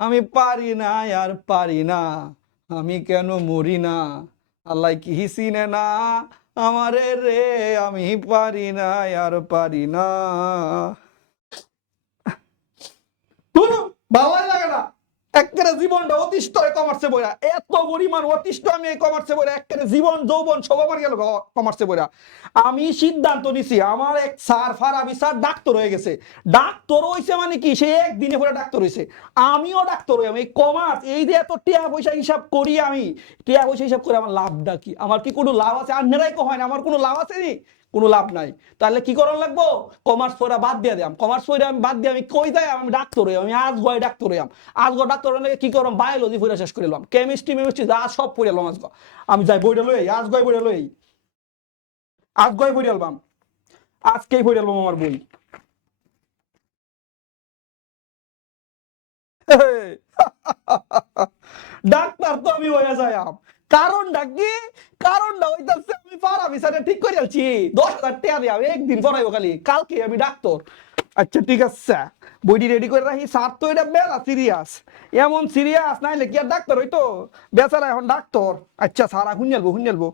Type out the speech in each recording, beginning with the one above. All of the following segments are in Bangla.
আমি পারি না আর পারি না, আমি কেন মরি না, আল্লাহ কি চিনে না আমারে রে, আমি পারি না আর পারি না। ভালোই লাগে না, একেবারে জীবনটা অতিষ্ঠ এই কমার্সে বইরা, এত পরিমাণ অতিষ্ঠ আমি এই কমার্সে বইরা, একেবারে জীবন যৌবন সব আমার গেল কমার্সে বইরা। আমি সিদ্ধান্ত নিছি, আমার এক স্যার ফারাবি স্যার ডাক্তার হয়ে গেছে। ডাক্তার হইছে মানে কি, সে একদিনে পরে ডাক্তার হইছে, আমিও ডাক্তার হই। আমি কমার্স এই যে এত টিয়া পয়সা হিসাব করি, আমি টিয়া পয়সা হিসাব করে আমার লাভটা কি? আমার কি কোনো লাভ আছে? আর নেরাই হয় না, আমার কোনো লাভ আছে নি? কোনো লাভ নাই। তাহলে কি করার লাগবো? কমার্স পড়া বাদ দিয়ে দিলাম। কমার্স পড়া আমি বাদ দিয়ে আমি কই যাই? আমি ডাক্তার হই, আমি আজগয় ডাক্তার হইয়াম। আজগো ডাক্তার হলে কি করলাম? বায়োলজি পড়া শেষ করে এলাম, কেমিস্ট্রি মেমিস্ট্রি যা সব পড়ে এলাম আজগো। আমি যাই বইটা লই, আজগয় বইটা লই, আজগয় পড়ে এলাম, আজকেই পড়ে এলাম আমার বই। ডাক্তার তো আমি হয়ে যাই। কারণটা কি? কারণটা হইতাছে আমি ফারাবি স্যারে ঠিক করে আলছি 10,000 টাকা দিয়ে আমি একদিন পড়াইবো, খালি কালকে আমি ডাক্তার। আচ্ছা ঠিক আছে, বইটি রেডি করে রাখি। স্যার তো এটা বেলা সিরিয়াস, এমন সিরিয়াস নাইলে কি আর ডাক্তার হইতো? বেচারা এখন ডাক্তার। আচ্ছা স্যার এখন হুন হুঞ্জালবো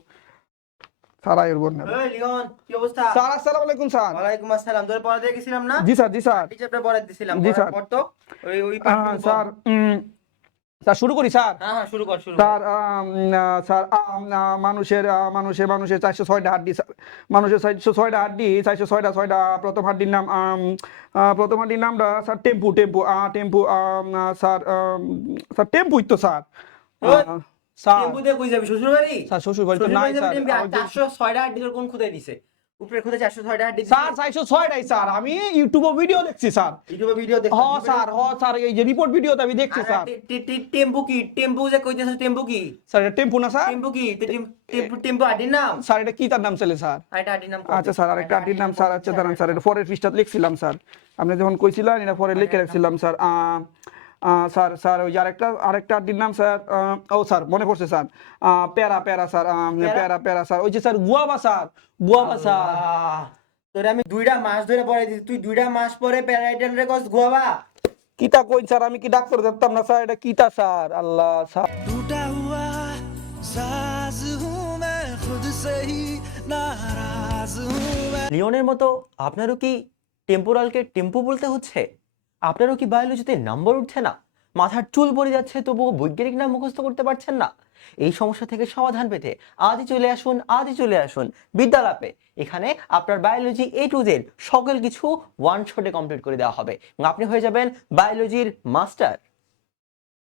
স্যার আয়ের বোন। এই লিওন, কি অবস্থা? স্যার আসসালামু আলাইকুম স্যার। ওয়ালাইকুম আসসালাম। তোরে পড়া দিয়ে গেছিলাম না? জি স্যার, জি স্যার, টিচারটা পড়া দিছিলাম, জি পড়ার স্যার। পর তো ওই ওই স্যার স্যার শুরু করি স্যার। হ্যাঁ হ্যাঁ, শুরু কর শুরু কর। স্যার স্যার মানুষের মানুষের মানুষের 406টা হাড্ডি স্যার। মানুষের 406টা হাড্ডি, 406টা প্রথম হাড্ডির নাম প্রথম হাড্ডির নামটা স্যার টেম্পু টেম্পু টেম্পু স্যার স্যার টেম্পুই তো স্যার। ওই, স্যার টেম্পু দিয়ে কই যাবি? শ্বশুর বাড়ি? স্যার শ্বশুর বাড়ি তো শ্বশুর নাই বাড়ি যাবি স্যার। টেম্পু? 406টা হাড্ডি তোর কোন খুদাই দিছে? উপরে খুদে 406টা হাড্ডি দিছে? স্যার 406টাই স্যার, আমি ইউটিউবে ভিডিও দেখছি স্যার। ইউটিউবে ভিডিও হ দেখছিস? স্যার, হ স্যার, এই যে রিপোর্ট ভিডিওতে আমি দেখছি স্যার। টেম্পু কি? টেম্পু যে কইতেছিস টেম্পু কি? স্যার এটা টেম্পু না স্যার? টেম্পু কি? টেম্পু টেম্পু হাড্ডির নাম? স্যার এটা কি তার নাম চলে স্যার? আরেকটা হাড্ডির নাম কর। আচ্ছা স্যার, আরেকটা হাড্ডির নাম স্যার, আচ্ছা দাঁড়ান স্যার, এটা পরের পৃষ্ঠাতে লিখছিলাম স্যার, আপনি যখন কইছিলেন এটা পরে লিখে রাখছিলাম স্যার। স্যার স্যার ওই যে আরেকটা হাড্ডির নাম স্যার, ও স্যার মনে পড়ছে স্যার, প্যারা প্যারা স্যার, প্যারা প্যারা স্যার, ওই যে স্যার গুয়াবা স্যার, গুয়াবা স্যার। তোরে আমি 2টা মাস ধরে পড়াই দিছি, তুই 2টা মাস পরে প্যারাইটাল রেকর্ডস গোয়াবা? কিতা কইন স্যার, আমি কি ডাক্তার দেখতাম না স্যার? এটা কিতা স্যার? আল্লাহ স্যার। टूटा हुआ साज हूँ मैं खुद से ही नाराज हूँ मैं। লিওনের মতো আপনারও কি টেম্পোরালকে টেম্পো বলতে হচ্ছে? আপনারও কি বায়োলজিতে নাম্বার উঠছে না? মাথার চুল পড়ে যাচ্ছে তবুও বৈজ্ঞানিক নাম মুখস্থ করতে পারছেন না? এই সমস্যা থেকে সমাধান পেতে আজই চলে আসুন বিদ্যালাপে। এখানে আপনার বায়োলজি A to Z সকল কিছু ওয়ান শটে কমপ্লিট করে দেওয়া হবে এবং আপনি হয়ে যাবেন বায়োলজির মাস্টার।